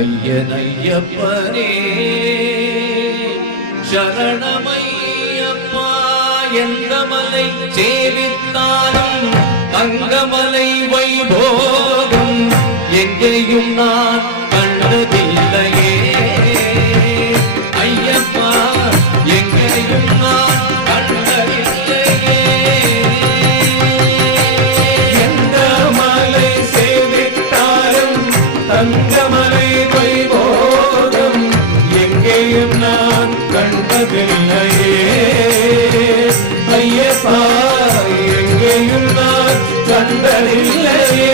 ஐயனையப்பனே சரணமையப்பா. எந்த மலை சேவித்தாலும் தங்கமலை வைபோகம் எங்கேயும் நான் கண்டதில்லையே. ஐயப்பா எங்கேயும் நான் கண்டதில்லையே. எந்த மலை சேவித்தாலும் தங்கமலை வைபோகம் எங்கேயும் நான் கண்டதில்லையே. ஐயப்பா எங்கேயும் நான் கண்டதில்லையே.